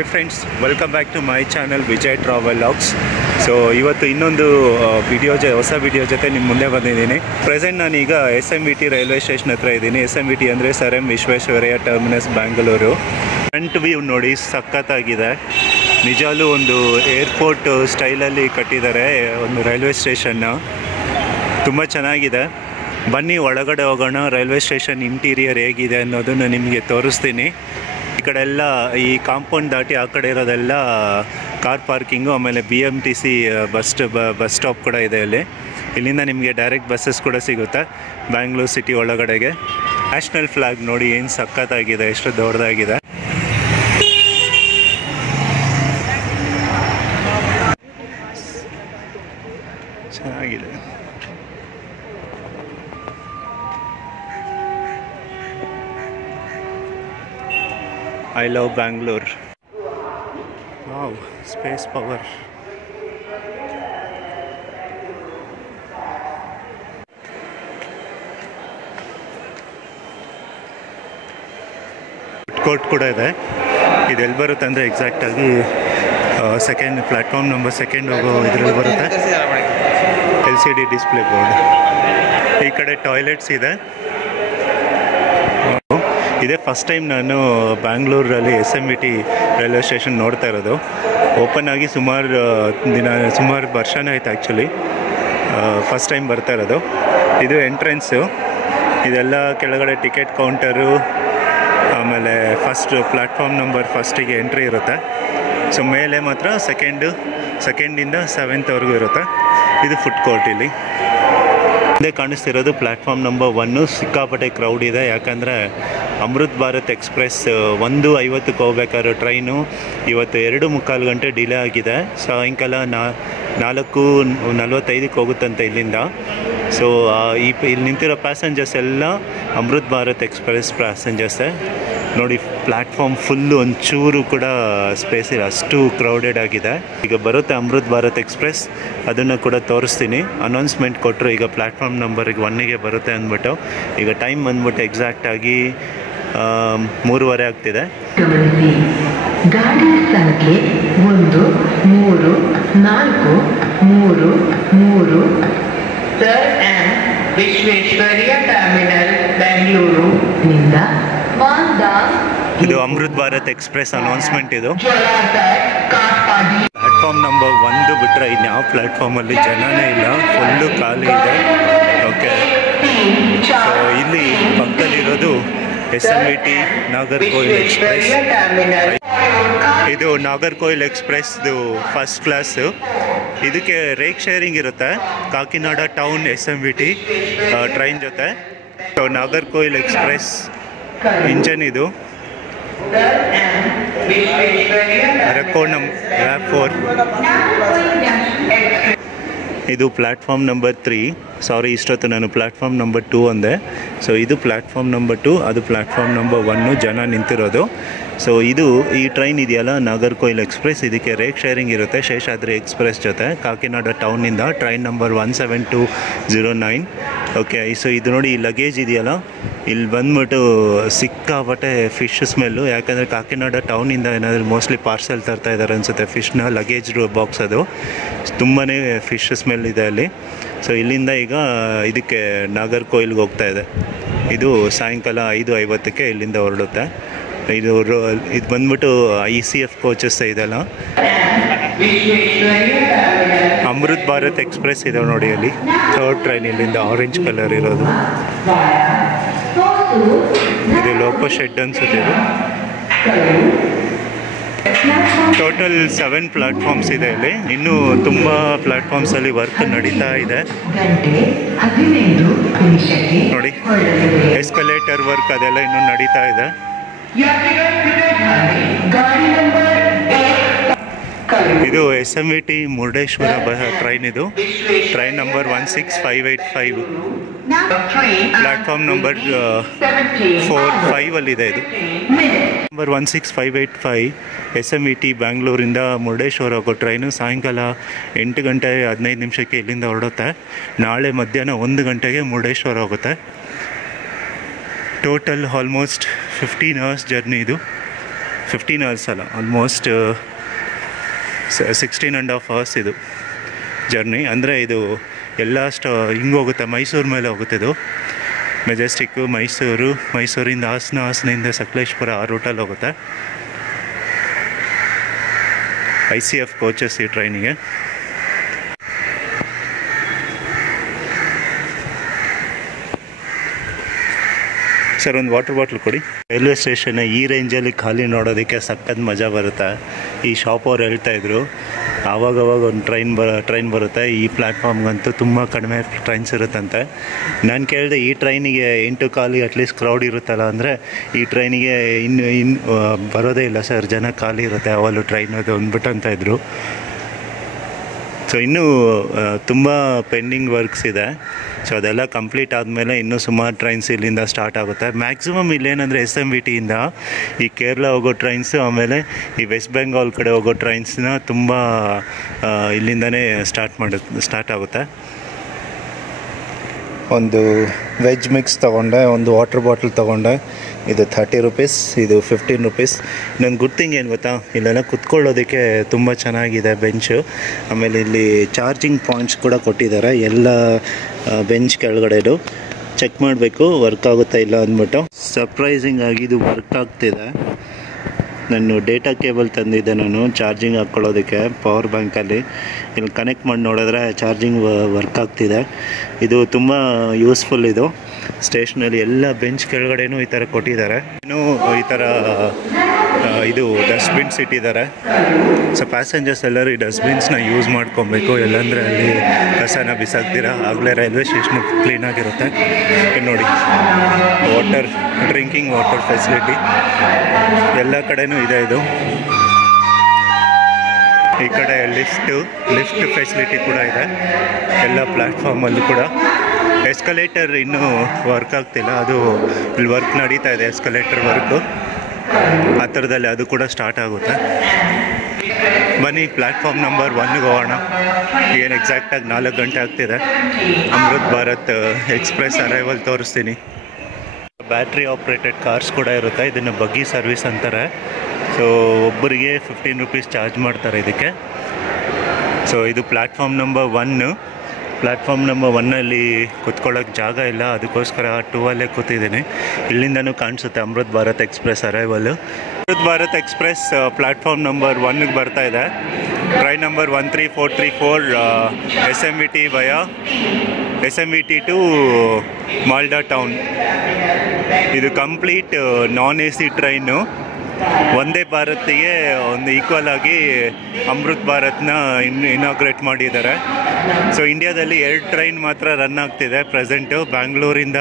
Hi friends, welcome back to my channel Vijay travel logs. So ಇವತ್ತು ಇನ್ನೊಂದು ಹೊಸ video ಜೊತೆ ನಿಮ್ಮ ಮುಂದೆ ಬಂದಿದ್ದೀನಿ. ಪ್ರೆಸೆಂಟ್ ನಾನೀಗ SMVT ರೈಲ್ವೆ ಸ್ಟೇಷನ್ ಹತ್ರ ಇದ್ದೀನಿ. SMVT ಅಂದರೆ sir M Visvesvaraya terminus Bangalore. Front view ನೋಡಿ ಸಖತ್ತಾಗಿದೆ. ನಿಜಾಲು ಒಂದು ಏರ್ಪೋರ್ಟ್ ಸ್ಟೈಲಲ್ಲಿ ಕಟ್ಟಿದ್ದಾರೆ ಒಂದು ರೈಲ್ವೆ ಸ್ಟೇಷನ್ನ. ತುಂಬ ಚೆನ್ನಾಗಿದೆ. ಬನ್ನಿ ಒಳಗಡೆ ಹೋಗೋಣ. ರೈಲ್ವೆ ಸ್ಟೇಷನ್ ಇಂಟೀರಿಯರ್ ಹೇಗಿದೆ ಅನ್ನೋದನ್ನು ನಿಮಗೆ ತೋರಿಸ್ತೀನಿ. ಈ ಕಡೆ ಎಲ್ಲ ಈ ಕಾಂಪೌಂಡ್ ದಾಟಿ ಆ ಕಡೆ ಇರೋದೆಲ್ಲ ಕಾರ್ ಪಾರ್ಕಿಂಗು, ಆಮೇಲೆ BMTC ಬಸ್ ಸ್ಟಾಪ್ ಕೂಡ ಇದೆ ಅಲ್ಲಿ. ಇಲ್ಲಿಂದ ನಿಮಗೆ ಡೈರೆಕ್ಟ್ ಬಸ್ಸಸ್ ಕೂಡ ಸಿಗುತ್ತೆ ಬ್ಯಾಂಗ್ಳೂರು ಸಿಟಿ ಒಳಗಡೆಗೆ. ನ್ಯಾಷನಲ್ ಫ್ಲಾಗ್ ನೋಡಿ ಏನು ಸಖತ್ತಾಗಿದೆ, ಎಷ್ಟು ದೊಡ್ಡದಾಗಿದೆ. ಚೆನ್ನಾಗಿದೆ. I love Bangalore. Wow, space power. Food court ಕೂಡ ಇದೆ. ಇದೆಲ್ಲಿ ಬರುತ್ತೆ ಅಂದರೆ ಎಕ್ಸಾಕ್ಟಾಗಿ ಸೆಕೆಂಡ್ ಪ್ಲ್ಯಾಟ್ಫಾರ್ಮ್ ನಂಬರ್ ಸೆಕೆಂಡ್ ಹೋಗೋ ಇದರಲ್ಲಿ ಬರುತ್ತೆ. LCD display board. ಈ ಕಡೆ ಟಾಯ್ಲೆಟ್ಸ್ ಇದೆ. ಇದೇ ಫಸ್ಟ್ ಟೈಮ್ ನಾನು ಬ್ಯಾಂಗ್ಳೂರಲ್ಲಿ SMVT ರೈಲ್ವೆ ಸ್ಟೇಷನ್ ನೋಡ್ತಾ ಇರೋದು. ಓಪನ್ ಆಗಿ ಸುಮಾರು ವರ್ಷನೇ ಆಯಿತು ಆ್ಯಕ್ಚುಲಿ. ಫಸ್ಟ್ ಟೈಮ್ ಬರ್ತಾ ಇರೋದು. ಇದು ಎಂಟ್ರೆನ್ಸು. ಇದೆಲ್ಲ ಕೆಳಗಡೆ ಟಿಕೆಟ್ ಕೌಂಟರು, ಆಮೇಲೆ ಫಸ್ಟ್ ಪ್ಲ್ಯಾಟ್ಫಾರ್ಮ್ ನಂಬರ್ ಫಸ್ಟಿಗೆ ಎಂಟ್ರಿ ಇರುತ್ತೆ. ಸೊ ಮೇಲೆ ಮಾತ್ರ ಸೆಕೆಂಡಿಂದ 7th ಇರುತ್ತೆ. ಇದು ಫುಡ್ ಕೋರ್ಟ್. ಇಲ್ಲಿ ಮುಂದೆ ಕಾಣಿಸ್ತಿರೋದು ಪ್ಲ್ಯಾಟ್ಫಾರ್ಮ್ ನಂಬರ್ 1. ಸಿಕ್ಕಾಪಟ್ಟೆ ಕ್ರೌಡ್ ಇದೆ. ಯಾಕಂದರೆ ಅಮೃತ್ ಭಾರತ್ ಎಕ್ಸ್ಪ್ರೆಸ್ 1:50 ಹೋಗ್ಬೇಕಾದ್ರೆ ಟ್ರೈನು ಇವತ್ತು 2:45 ಗಂಟೆ ಡಿಲೇ ಆಗಿದೆ. ಸಾಯಂಕಾಲ 4:45 ಹೋಗುತ್ತಂತೆ ಇಲ್ಲಿಂದ. ಸೊ ಇಲ್ಲಿ ನಿಂತಿರೋ ಪ್ಯಾಸೆಂಜರ್ಸ್ ಎಲ್ಲ ಅಮೃತ್ ಭಾರತ್ ಎಕ್ಸ್ಪ್ರೆಸ್ ಪ್ಯಾಸೆಂಜರ್ಸೇ. ನೋಡಿ, ಪ್ಲ್ಯಾಟ್ಫಾರ್ಮ್ ಫುಲ್ಲು ಒಂಚೂರು ಕೂಡ ಸ್ಪೇಸ್ ಇಲ್ಲ, ಅಷ್ಟು ಕ್ರೌಡೆಡ್ ಆಗಿದೆ. ಈಗ ಬರುತ್ತೆ ಅಮೃತ್ ಭಾರತ್ ಎಕ್ಸ್ಪ್ರೆಸ್, ಅದನ್ನು ಕೂಡ ತೋರಿಸ್ತೀನಿ. ಅನೌನ್ಸ್ಮೆಂಟ್ ಕೊಟ್ಟರು ಈಗ ಪ್ಲ್ಯಾಟ್ಫಾರ್ಮ್ ನಂಬರಿಗೆ 1ಗೆ ಬರುತ್ತೆ ಅಂದ್ಬಿಟ್ಟು. ಈಗ ಟೈಮ್ ಬಂದ್ಬಿಟ್ಟು ಎಕ್ಸಾಕ್ಟಾಗಿ 3:15 ಆಗ್ತಿದೆ. ಗಾಡಿ ಸಂಖ್ಯೆ 1343 sir M Visvesvaraya terminal Bengaluru ನಿಂದ ಇದು ಅಮೃತ್ ಭಾರತ್ ಎಕ್ಸ್ಪ್ರೆಸ್ ಅನೌನ್ಸ್ಮೆಂಟ್. ಇದು ಪ್ಲ್ಯಾಟ್ಫಾರ್ಮ್ ನಂಬರ್ 1 ಬಿಟ್ಟರೆ ಇನ್ಯಾವ ಪ್ಲ್ಯಾಟ್ಫಾರ್ಮಲ್ಲಿ ಜನನೇ ಇಲ್ಲ, ಫುಲ್ಲು ಖಾಲಿ ಇದೆ. ಓಕೆ, ಸೊ ಇಲ್ಲಿ ಪಕ್ಕದಲ್ಲಿರೋದು SMVT ನಾಗರ್ಕೋಯಿಲ್ ಎಕ್ಸ್ಪ್ರೆಸ್. ಇದು ನಾಗರ್ಕೋಯಿಲ್ ಎಕ್ಸ್ಪ್ರೆಸ್ದು ಫಸ್ಟ್ ಕ್ಲಾಸು. ಇದಕ್ಕೆ ರೇಕ್ ಶೇರಿಂಗ್ ಇರುತ್ತೆ ಕಾಕಿನಾಡ ಟೌನ್ SMVT ಟ್ರೈನ್ ಜೊತೆ. ಸೊ ನಾಗರ್ಕೋಯಿಲ್ ಎಕ್ಸ್ಪ್ರೆಸ್ ಇಂಜನ್ ಇದು. Record RAP4. ಇದು ಪ್ಲ್ಯಾಟ್ಫಾರ್ಮ್ ನಂಬರ್ 3. ಸಾರಿ, ಇಷ್ಟೊತ್ತು ನಾನು ಪ್ಲ್ಯಾಟ್ಫಾರ್ಮ್ ನಂಬರ್ 2 ಅಂದೆ. ಸೊ ಇದು ಪ್ಲ್ಯಾಟ್ಫಾರ್ಮ್ ನಂಬರ್ 2, ಅದು ಪ್ಲ್ಯಾಟ್ಫಾರ್ಮ್ ನಂಬರ್ 1 ಜನ ನಿಂತಿರೋದು. ಸೊ ಈ ಟ್ರೈನ್ ಇದೆಯಲ್ಲ ನಾಗರ್ಕೋಯಿಲ್ ಎಕ್ಸ್ಪ್ರೆಸ್, ಇದಕ್ಕೆ ರೇಕ್ ಶೇರಿಂಗ್ ಇರುತ್ತೆ ಶೇಷಾದ್ರಿ ಎಕ್ಸ್ಪ್ರೆಸ್ ಜೊತೆ ಕಾಕಿನಾಡ ಟೌನಿಂದ. Train number 17209. ಓಕೆ, ಸೊ ಇದು ನೋಡಿ, ಈ ಲಗೇಜ್ ಇದೆಯಲ್ಲ, ಇಲ್ಲಿ ಬಂದ್ಬಿಟ್ಟು ಸಿಕ್ಕಾಪಟ್ಟೆ ಫಿಶ್ ಸ್ಮೆಲ್ಲು. ಯಾಕಂದರೆ ಕಾಕಿನಾಡ ಟೌನಿಂದ ಏನಾದರೂ ಮೋಸ್ಟ್ಲಿ ಪಾರ್ಸೆಲ್ ತರ್ತಾ ಇದ್ದಾರೆ ಅನಿಸುತ್ತೆ ಫಿಶ್ನ. ಲಗೇಜ್ ಬಾಕ್ಸ್ ಅದು ತುಂಬಾ ಫಿಶ್ ಸ್ಮೆಲ್ ಇದೆ ಅಲ್ಲಿ. ಸೊ ಇಲ್ಲಿಂದ ಈಗ ಇದಕ್ಕೆ ನಾಗರ್ಕೋಯಿಲ್ಗೆ ಹೋಗ್ತಾ ಇದೆ. ಇದು ಸಾಯಂಕಾಲ 5:50ಕ್ಕೆ ಇಲ್ಲಿಂದ ಹೊರಡುತ್ತೆ. ಇದು ಬಂದ್ಬಿಟ್ಟು ECF ಕೋಚಸ್ ಇದೆಲ್ಲ. ಅಮೃತ್ ಭಾರತ್ ಎಕ್ಸ್ಪ್ರೆಸ್ ಇದೆ ನೋಡಿ ಅಲ್ಲಿ, 3rd ಟ್ರೈನ್ ಇಲ್ಲಿಂದ ಆರೆಂಜ್ ಕಲರ್ ಇರೋದು. ಇದು ಲೋಕೋ ಶೆಡ್ ಅನ್ಸುತ್ತೆ. ಇದು ಟೋಟಲ್ 7 ಪ್ಲ್ಯಾಟ್ಫಾರ್ಮ್ಸ್ ಇದೆ ಇಲ್ಲಿ. ಇನ್ನೂ ತುಂಬ ಪ್ಲ್ಯಾಟ್ಫಾರ್ಮ್ಸಲ್ಲಿ ವರ್ಕ್ ನಡೀತಾ ಇದೆ ನೋಡಿ. ಎಸ್ಕಲೇಟರ್ ವರ್ಕ್ ಅದೆಲ್ಲ ಇನ್ನೂ ನಡೀತಾ ಇದೆ. ಇದು SMVT ಮುರುಡೇಶ್ವರ ಟ್ರೈನ್. ಇದು ಟ್ರೈನ್ ನಂಬರ್ 16585. ಪ್ಲ್ಯಾಟ್ಫಾರ್ಮ್ ನಂಬರ್ 4-5 ಅಲ್ಲಿದೆ. ಇದು ನಂಬರ್ 16585 SMVT ಬ್ಯಾಂಗ್ಳೂರಿಂದ ಮುರುಡೇಶ್ವರ ಹೋಗೋ ಟ್ರೈನು ಸಾಯಂಕಾಲ 8:15 ಇಲ್ಲಿಂದ ಹೊರಡುತ್ತೆ. ನಾಳೆ ಮಧ್ಯಾಹ್ನ 1 ಗಂಟೆಗೆ ಮುರುಡೇಶ್ವರ ಹೋಗುತ್ತೆ. ಟೋಟಲ್ ಆಲ್ಮೋಸ್ಟ್ 15 hours ಜರ್ನಿ ಇದು. 15 ಅವರ್ಸ್ ಅಲ್ಲ, ಆಲ್ಮೋಸ್ಟ್ 16.5 ಅವರ್ಸ್ ಇದು ಜರ್ನಿ. ಅಂದರೆ ಇದು ಎಲ್ಲ ಹಿಂಗೆ ಹೋಗುತ್ತೆ, ಮೈಸೂರು ಮೇಲೆ ಹೋಗುತ್ತೆ ಇದು. ಮೆಜೆಸ್ಟಿಕ್ಕು, ಮೈಸೂರಿಂದ ಹಾಸನದಿಂದ ಸಕಲೇಶ್ಪುರ ಆ ರೂಟಲ್ಲಿ ಹೋಗುತ್ತೆ. ICF ಕೋಚಸ್ ಈ ಟ್ರೈನಿಗೆ. ಸರ್ ಒಂದು ವಾಟರ್ ಬಾಟ್ಲ್ ಕೊಡಿ. ರೈಲ್ವೆ ಸ್ಟೇಷನ್ ಈ ರೇಂಜಲ್ಲಿ ಖಾಲಿ ನೋಡೋದಕ್ಕೆ ಸಖತ್ ಮಜಾ ಬರುತ್ತೆ. ಈ ಶಾಪ್ ಅವ್ರು ಹೇಳ್ತಾಯಿದ್ರು ಆವಾಗವಾಗ ಒಂದು ಟ್ರೈನ್ ಬರುತ್ತೆ, ಈ ಪ್ಲ್ಯಾಟ್ಫಾರ್ಮ್ಗಂತೂ ತುಂಬ ಕಡಿಮೆ ಟ್ರೈನ್ಸ್ ಇರುತ್ತಂತೆ. ನಾನು ಕೇಳಿದೆ ಈ ಟ್ರೈನಿಗೆ 8 ಕಾಲಿಗೆ ಅಟ್ಲೀಸ್ಟ್ ಕ್ರೌಡ್ ಇರುತ್ತಲ್ಲ ಅಂದರೆ, ಈ ಟ್ರೈನಿಗೆ ಇನ್ನು ಬರೋದೇ ಇಲ್ಲ ಸರ್, ಜನ ಖಾಲಿ ಇರುತ್ತೆ ಅವಳು ಟ್ರೈನ್ ಅದು ಅಂದ್ಬಿಟ್ಟು ಅಂತ ಇದ್ದರು. ಸೊ ಇನ್ನೂ ತುಂಬ ಪೆಂಡಿಂಗ್ ವರ್ಕ್ಸ್ ಇದೆ. ಸೊ ಅದೆಲ್ಲ ಕಂಪ್ಲೀಟ್ ಆದಮೇಲೆ ಇನ್ನೂ ಸುಮಾರು ಟ್ರೈನ್ಸ್ ಇಲ್ಲಿಂದ ಸ್ಟಾರ್ಟ್ ಆಗುತ್ತೆ. ಮ್ಯಾಕ್ಸಿಮಮ್ ಇಲ್ಲೇನಂದರೆ SMVTಯಿಂದ ಈ ಕೇರಳ ಹೋಗೋ ಟ್ರೈನ್ಸು, ಆಮೇಲೆ ಈ ವೆಸ್ಟ್ ಬೆಂಗಾಲ್ ಕಡೆ ಹೋಗೋ ಟ್ರೈನ್ಸ್ನ ತುಂಬ ಇಲ್ಲಿಂದನೇ ಸ್ಟಾರ್ಟ್ ಆಗುತ್ತೆ. ಒಂದು ವೆಜ್ ಮಿಕ್ಸ್ ತೊಗೊಂಡೆ, ಒಂದು ವಾಟರ್ ಬಾಟಲ್ ತೊಗೊಂಡೆ. ಇದು 30 ರೂಪೀಸ್, ಇದು 15 ರೂಪೀಸ್. ನನ್ನ ಗುಡ್ ಥಿಂಗ್ ಏನು ಗೊತ್ತಾ, ಇಲ್ಲೆಲ್ಲ ಕುತ್ಕೊಳ್ಳೋದಕ್ಕೆ ತುಂಬ ಚೆನ್ನಾಗಿದೆ ಬೆಂಚು. ಆಮೇಲೆ ಇಲ್ಲಿ ಚಾರ್ಜಿಂಗ್ ಪಾಯಿಂಟ್ಸ್ ಕೂಡ ಕೊಟ್ಟಿದ್ದಾರೆ ಎಲ್ಲ ಬೆಂಚ್ ಕೆಳಗಡೆದು. ಚೆಕ್ ಮಾಡಬೇಕು ವರ್ಕ್ ಆಗುತ್ತಾ ಇಲ್ಲ ಅಂದ್ಬಿಟ್ಟು. ಸರ್ಪ್ರೈಸಿಂಗ್ ಆಗಿ ಇದು ವರ್ಕ್ ಆಗ್ತಿದೆ. ನಾನು ಡೇಟಾ ಕೇಬಲ್ ತಂದಿದ್ದೆ ನಾನು ಚಾರ್ಜಿಂಗ್ ಹಾಕ್ಕೊಳ್ಳೋದಕ್ಕೆ ಪವರ್ ಬ್ಯಾಂಕಲ್ಲಿ. ಇಲ್ಲಿ ಕನೆಕ್ಟ್ ಮಾಡಿ ನೋಡಿದ್ರೆ ಚಾರ್ಜಿಂಗ್ ವರ್ಕ್ ಆಗ್ತಿದೆ. ಇದು ತುಂಬ ಯೂಸ್ಫುಲ್. ಇದು ಸ್ಟೇಷನಲ್ಲಿ ಎಲ್ಲ ಬೆಂಚ್ ಕೆಳಗಡೆನೂ ಈ ಥರ ಕೊಟ್ಟಿದ್ದಾರೆ. ಇನ್ನೂ ಈ ಥರ ಇದು ಡಸ್ಟ್ಬಿನ್ಸ್ ಇಟ್ಟಿದ್ದಾರೆ. ಸೊ ಪ್ಯಾಸೆಂಜರ್ಸ್ ಎಲ್ಲರೂ ಈ ಡಸ್ಟ್ಬಿನ್ಸ್ನ ಯೂಸ್ ಮಾಡ್ಕೊಬೇಕು, ಎಲ್ಲಂದರೆ ಅಲ್ಲಿ ಕಸನ ಬಿಸಾಕ್ತೀರ, ಆಗಲೇ ರೈಲ್ವೆ ಸ್ಟೇಷನ್ ಕ್ಲೀನಾಗಿರುತ್ತೆ. ನೋಡಿ ಡ್ರಿಂಕಿಂಗ್ ವಾಟರ್ ಫೆಸಿಲಿಟಿ ಎಲ್ಲ ಕಡೆನೂ ಇದೆ. ಇದು ಈ ಕಡೆ ಲಿಫ್ಟ್ ಫೆಸಿಲಿಟಿ ಕೂಡ ಇದೆ ಎಲ್ಲ ಪ್ಲ್ಯಾಟ್ಫಾರ್ಮಲ್ಲೂ ಕೂಡ. ಎಸ್ಕಲೇಟರ್ ಇನ್ನೂ ವರ್ಕ್ ಆಗ್ತಿಲ್ಲ, ಅದು ಇಲ್ಲಿ ವರ್ಕ್ ನಡೀತಾ ಇದೆ. ಎಸ್ಕಲೇಟರ್ ವರ್ಕು ಆ ಥರದಲ್ಲಿ ಅದು ಕೂಡ ಸ್ಟಾರ್ಟ್ ಆಗುತ್ತೆ. ಬನ್ನಿ ಪ್ಲ್ಯಾಟ್ಫಾರ್ಮ್ ನಂಬರ್ 1ಗೆ ಹೋಗೋಣ. ಏನು ಎಕ್ಸಾಕ್ಟಾಗಿ 4 ಗಂಟೆ ಆಗ್ತಿದೆ. ಅಮೃತ್ ಭಾರತ್ ಎಕ್ಸ್ಪ್ರೆಸ್ ಅರೈವಲ್ ತೋರಿಸ್ತೀನಿ. ಬ್ಯಾಟ್ರಿ ಆಪ್ರೇಟೆಡ್ ಕಾರ್ಸ್ ಕೂಡ ಇರುತ್ತೆ. ಇದನ್ನು ಬಗ್ಗಿ ಸರ್ವಿಸ್ ಅಂತಾರೆ. ಸೊ ಒಬ್ಬರಿಗೆ 15 ರೂಪೀಸ್ ಚಾರ್ಜ್ ಮಾಡ್ತಾರೆ ಇದಕ್ಕೆ. ಸೊ ಇದು ಪ್ಲ್ಯಾಟ್ಫಾರ್ಮ್ ನಂಬರ್ 1. ಪ್ಲ್ಯಾಟ್ಫಾರ್ಮ್ ನಂಬರ್ 1ಅಲ್ಲಿ ಕೂತ್ಕೊಳ್ಳೋಕ್ಕೆ ಜಾಗ ಇಲ್ಲ, ಅದಕ್ಕೋಸ್ಕರ 2ಅಲ್ಲೇ ಕೂತಿದ್ದೀನಿ. ಇಲ್ಲಿಂದನೂ ಕಾಣಿಸುತ್ತೆ Amrit Bharat express arrival. Amrit Bharat express platform number 1ಗೆ ಬರ್ತಾ ಇದೆ. Train number 13434 SMVT via SMVT to Malda town. ಇದು complete non AC train. Vande ಭಾರತ್ಗೆ ಒಂದು ಈಕ್ವಲ್ ಆಗಿ ಅಮೃತ್ ಭಾರತ್ನ ಇನಾಗ್ರೇಟ್ ಮಾಡಿದ್ದಾರೆ. ಸೊ ಇಂಡಿಯಾದಲ್ಲಿ 2 ಟ್ರೈನ್ ಮಾತ್ರ ರನ್ ಆಗ್ತಿದೆ ಪ್ರೆಸೆಂಟು. ಬ್ಯಾಂಗ್ಳೂರಿಂದ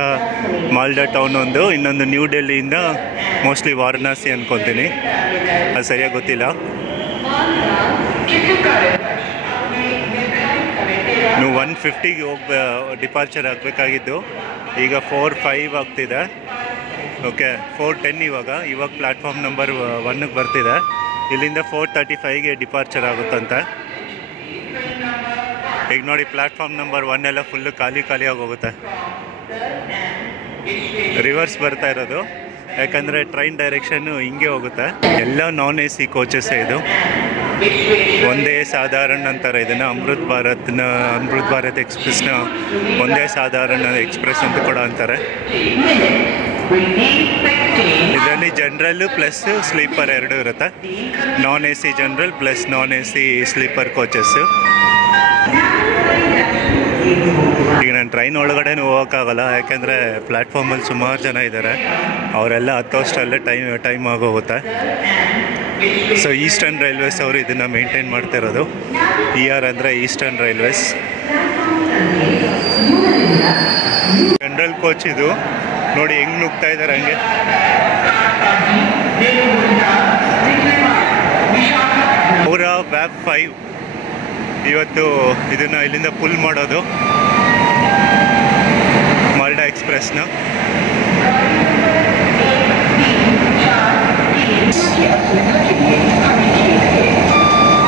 ಮಾಲ್ಡಾ ಟೌನ್ ಒಂದು, ಇನ್ನೊಂದು ನ್ಯೂ ಡೆಲ್ಲಿಯಿಂದ ಮೋಸ್ಟ್ಲಿ ವಾರಣಾಸಿ ಅಂದ್ಕೊತೀನಿ, ಅದು ಸರಿಯಾಗಿ ಗೊತ್ತಿಲ್ಲ. ನೀವು 150ಗೆ ಡಿಪಾರ್ಚರ್ ಆಗಬೇಕಾಗಿದ್ದು, ಈಗ 4:05 ಆಗ್ತಿದೆ. ಓಕೆ 4:10 ಇವಾಗ ಪ್ಲ್ಯಾಟ್ಫಾರ್ಮ್ ನಂಬರ್ 1ಗೆ ಬರ್ತಿದೆ. ಇಲ್ಲಿಂದ 4:35ಗೆ ಡಿಪಾರ್ಚರ್ ಆಗುತ್ತಂತೆ. ಈಗ ನೋಡಿ ಪ್ಲ್ಯಾಟ್ಫಾರ್ಮ್ ನಂಬರ್ 1 ಎಲ್ಲ ಫುಲ್ಲು ಖಾಲಿಯಾಗಿ ಹೋಗುತ್ತೆ. ರಿವರ್ಸ್ ಬರ್ತಾ ಇರೋದು, ಯಾಕಂದರೆ ಟ್ರೈನ್ ಡೈರೆಕ್ಷನ್ನು ಹಿಂಗೆ ಹೋಗುತ್ತೆ. ಎಲ್ಲ ನಾನ್ AC ಕೋಚಸ್ಸೇ ಇದು. ಒಂದೇ ಸಾಧಾರಣ ಅಂತಾರೆ ಇದನ್ನು. ಅಮೃತ್ ಭಾರತ್ ಎಕ್ಸ್ಪ್ರೆಸ್ನ ಒಂದೇ ಸಾಧಾರಣ ಎಕ್ಸ್ಪ್ರೆಸ್ ಅಂತ ಕೂಡ ಅಂತಾರೆ. ಇದರಲ್ಲಿ ಜನರಲ್ಲು ಪ್ಲಸ್ ಸ್ಲೀಪರ್ 2 ಇರುತ್ತೆ. ನಾನ್ AC ಜನರಲ್ ಪ್ಲಸ್ ನಾನ್ AC ಸ್ಲೀಪರ್ ಕೋಚಸ್ಸು. ಈಗ ನಾನು ಟ್ರೈನ್ ಒಳಗಡೆನೂ ಹೋಗೋಕ್ಕಾಗಲ್ಲ, ಯಾಕೆಂದರೆ ಪ್ಲ್ಯಾಟ್ಫಾರ್ಮಲ್ಲಿ ಸುಮಾರು ಜನ ಇದ್ದಾರೆ. ಅವರೆಲ್ಲ ಹತ್ತೋಷ್ಟರಲ್ಲೇ ಟೈಮ್ ಆಗೋಗುತ್ತೆ. ಸೊ ಈಸ್ಟರ್ನ್ ರೈಲ್ವೇಸ್ ಅವರು ಇದನ್ನು ಮೇಂಟೈನ್ ಮಾಡ್ತಿರೋದು. ER ಅಂದರೆ ಈಸ್ಟರ್ನ್ ರೈಲ್ವೇಸ್. ಜನರಲ್ ಕೋಚ್ ಇದು. ನೋಡಿ ಹೆಂಗೆ ನುಗ್ತಾ ಇದ್ದಾರೆ ಹಂಗೆ. ಅವರ ವ್ಯಾಪ್ 5 ಇವತ್ತು ಇದನ್ನು ಇಲ್ಲಿಂದ ಪುಲ್ ಮಾಡೋದು ಮಾಲ್ಡಾ ಎಕ್ಸ್ಪ್ರೆಸ್ನ.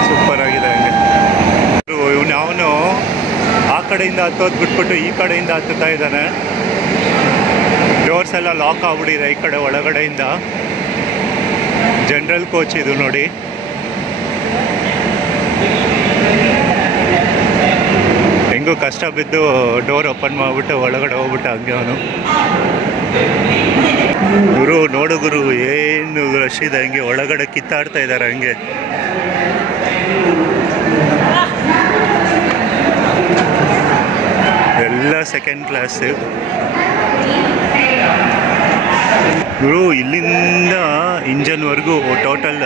ಸೂಪರ್ ಆಗಿದೆ ಹಂಗೆ. ಅವನು ಆ ಕಡೆಯಿಂದ ಹತ್ತೋದು ಬಿಟ್ಬಿಟ್ಟು ಈ ಕಡೆಯಿಂದ ಹತ್ತುತ್ತಾ ಇದ್ದಾನೆ. ಡೋರ್ಸ್ ಎಲ್ಲ ಲಾಕ್ ಆಗ್ಬಿಟ್ಟಿದೆ ಈ ಕಡೆ ಒಳಗಡೆಯಿಂದ. ಜನರಲ್ ಕೋಚ್ ಇದು ನೋಡಿ. ಹೆಂಗೂ ಕಷ್ಟ ಬಿದ್ದು ಡೋರ್ ಓಪನ್ ಮಾಡಿಬಿಟ್ಟು ಒಳಗಡೆ ಹೋಗ್ಬಿಟ್ಟು ಹಂಗೆ ಅವನು. ಗುರು ನೋಡು ಗುರು, ಏನು ರಶ್ ಇದೆ, ಹಂಗೆ ಒಳಗಡೆ ಕಿತ್ತಾಡ್ತಾ ಇದ್ದಾರೆ ಹಂಗೆ. ಎಲ್ಲ ಸೆಕೆಂಡ್ ಕ್ಲಾಸ್ ಗುರು. ಇಲ್ಲಿಂದ ಇಂಜನ್ವರೆಗೂ ಟೋಟಲ್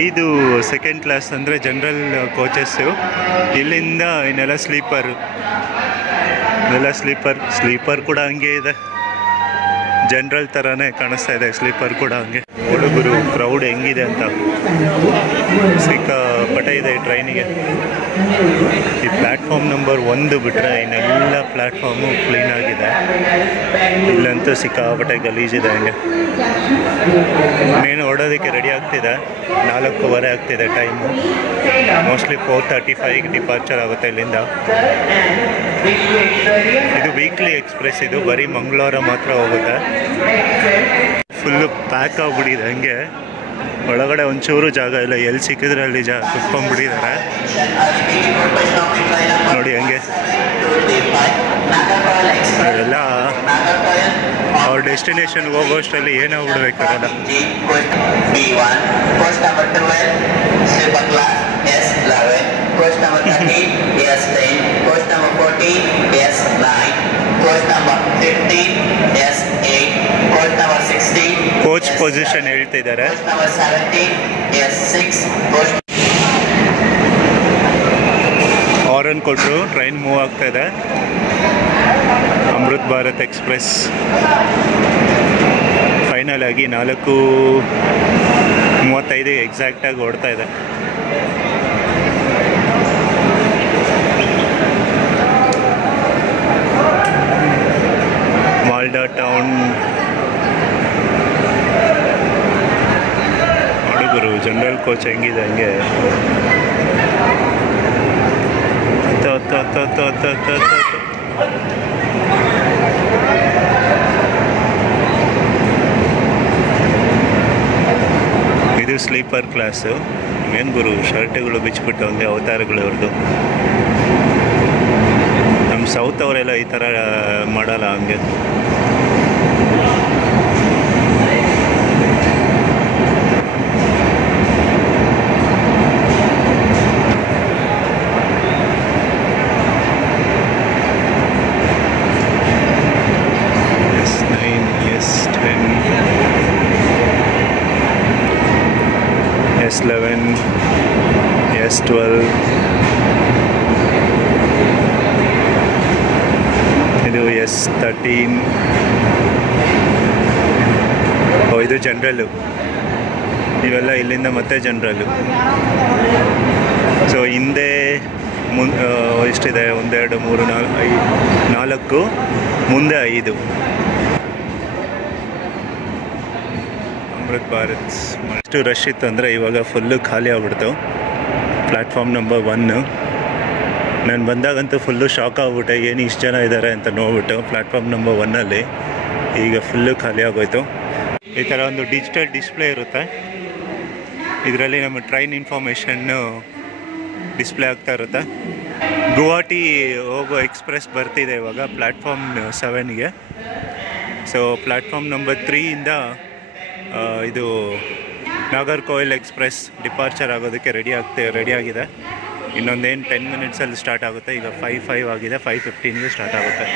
ಐದು ಸೆಕೆಂಡ್ ಕ್ಲಾಸ್ ಅಂದರೆ ಜನರಲ್ ಕೋಚಸ್ಸು. ಇಲ್ಲಿಂದ ಇನ್ನೆಲ್ಲ ಸ್ಲೀಪರ್ ಕೂಡ ಹಂಗೆ ಇದೆ. ಜನರಲ್ ಥರನೇ ಕಾಣಿಸ್ತಾ ಇದೆ ಸ್ಲೀಪರ್ ಕೂಡ ಹಂಗೆ. ಹುಡುಗರು ಕ್ರೌಡ್ ಹೆಂಗಿದೆ ಅಂತ, ಸಿಕ್ಕಾಪಟ್ಟೆ ಇದೆ ಈ ಟ್ರೈನಿಗೆ. ಈ ಪ್ಲ್ಯಾಟ್ಫಾರ್ಮ್ ನಂಬರ್ 1 ಬಿಟ್ಟರೆ ಇನ್ನೆಲ್ಲ ಪ್ಲ್ಯಾಟ್ಫಾರ್ಮು ಕ್ಲೀನ್ ಆಗಿದೆ. ಇಲ್ಲಂತೂ ಸಿಕ್ಕಾಪಟ್ಟೆ ಗಲೀಜಿದೆ ಹಂಗೆ. ಇನ್ನೇನು ಹೊರಡೋದಕ್ಕೆ ರೆಡಿ ಆಗ್ತಿದೆ. 4:15 ಆಗ್ತಿದೆ ಟೈಮು. ಮೋಸ್ಟ್ಲಿ 4:35 ಡಿಪಾರ್ಚರ್ ಆಗುತ್ತೆ ಇಲ್ಲಿಂದ. ಇದು ವೀಕ್ಲಿ ಎಕ್ಸ್ಪ್ರೆಸ್, ಇದು ಬರೀ ಮಂಗಳವಾರ ಮಾತ್ರ ಹೋಗುತ್ತೆ. ಫುಲ್ಲು ಪ್ಯಾಕ್ ಆಗಿಬಿಟ್ಟಿದೆ ಹಂಗೆ. ಒಳಗಡೆ ಒಂಚೂರು ಜಾಗ ಇಲ್ಲ, ಎಲ್ಲಿ ಸಿಕ್ಕಿದ್ರೆ ಅಲ್ಲಿ ಕುತ್ಕೊಂಡ್ಬಿಟ್ಟಿದ್ದಾರೆ ನೋಡಿ ಹಂಗೆ. ಅದೆಲ್ಲ ಅವ್ರ ಡೆಸ್ಟಿನೇಷನ್ಗೆ ಹೋಗೋಷ್ಟರಲ್ಲಿ ಏನಾಗ್ಬಿಡ್ಬೇಕಾಗಲ್ಲ. ಕೋಚ್ ಪೊಸಿಷನ್ ಹೇಳ್ತಿದ್ದಾರೆ. ಹಾರನ್ ಕೊಟ್ಟರು, ಟ್ರೈನ್ ಮೂವ್ ಆಗ್ತಾ ಇದೆ. ಅಮೃತ್ ಭಾರತ್ ಎಕ್ಸ್ಪ್ರೆಸ್ ಫೈನಲ್ ಆಗಿ 4:35 ಎಕ್ಸಾಕ್ಟಾಗಿ ಓಡ್ತಾ ಇದೆ. ಮಾಲ್ಡಾ ಟೌನ್ ಹುಡುಗರು. ಜನರಲ್ ಕೋಚ್ ಹೆಂಗಿದೆ ಹಂಗೆ. ಇದು ಸ್ಲೀಪರ್ ಕ್ಲಾಸು. ಏನು ಗುರು, ಶರ್ಟ್ಗಳು ಬಿಚ್ಚಿಬಿಟ್ಟು ಹಂಗೆ ಅವತಾರಗಳು ಅವ್ರದ್ದು. ನಮ್ಮ ಸೌತ್ ಅವರೆಲ್ಲ ಈ ಥರ ಮಾಡಲ್ಲ ಹಂಗೆ. S9, S10, S11, S12, ಇದು S13. ಇದು ಜನರಲ್ಲು. ಇವೆಲ್ಲ ಇಲ್ಲಿಂದ ಮತ್ತೆ ಜನರಲ್ಲು. ಸೊ ಹಿಂದೆ ಎಷ್ಟಿದೆ? 1, 2, 3, 4, ಮುಂದೆ 5. ಅಮೃತ್ ಭಾರತ್ ಎಷ್ಟು ರಶ್ ಇತ್ತು ಅಂದರೆ ಇವಾಗ ಫುಲ್ಲು ಖಾಲಿ ಆಗ್ಬಿಡ್ತು. Platform number 1. ನಾನು ಬಂದಾಗಂತೂ ಫುಲ್ಲು ಶಾಕ್ ಆಗ್ಬಿಟ್ಟೆ, ಏನು ಇಷ್ಟು ಜನ ಇದ್ದಾರೆ ಅಂತ ನೋಡ್ಬಿಟ್ಟು. ಪ್ಲ್ಯಾಟ್ಫಾರ್ಮ್ ನಂಬರ್ 1ಅಲ್ಲಿ ಈಗ ಫುಲ್ಲು ಖಾಲಿ ಆಗೋಯ್ತು. ಈ ಥರ ಒಂದು ಡಿಜಿಟಲ್ ಡಿಸ್ಪ್ಲೇ ಇರುತ್ತೆ. ಇದರಲ್ಲಿ ನಮ್ಮ ಟ್ರೈನ್ ಇನ್ಫಾರ್ಮೇಷನ್ನು ಡಿಸ್ಪ್ಲೇ ಆಗ್ತಾ ಇರುತ್ತೆ. ಗುವಾಹಟಿ ಹೋಗೋ ಎಕ್ಸ್ಪ್ರೆಸ್ ಬರ್ತಿದೆ ಇವಾಗ ಪ್ಲ್ಯಾಟ್ಫಾರ್ಮ್ 7ಗೆ. ಸೊ ಪ್ಲ್ಯಾಟ್ಫಾರ್ಮ್ ನಂಬರ್ 3ಇಂದ ಇದು ನಾಗರ್ಕೋಯಿಲ್ ಎಕ್ಸ್ಪ್ರೆಸ್ ಡಿಪಾರ್ಚರ್ ಆಗೋದಕ್ಕೆ ರೆಡಿಯಾಗಿದೆ. ಇನ್ನೊಂದೇನು 10 ಮಿನಿಟ್ಸಲ್ಲಿ ಸ್ಟಾರ್ಟ್ ಆಗುತ್ತೆ. ಈಗ 5:05 ಆಗಿದೆ, 5:15ಗೆ ಸ್ಟಾರ್ಟ್ ಆಗುತ್ತೆ.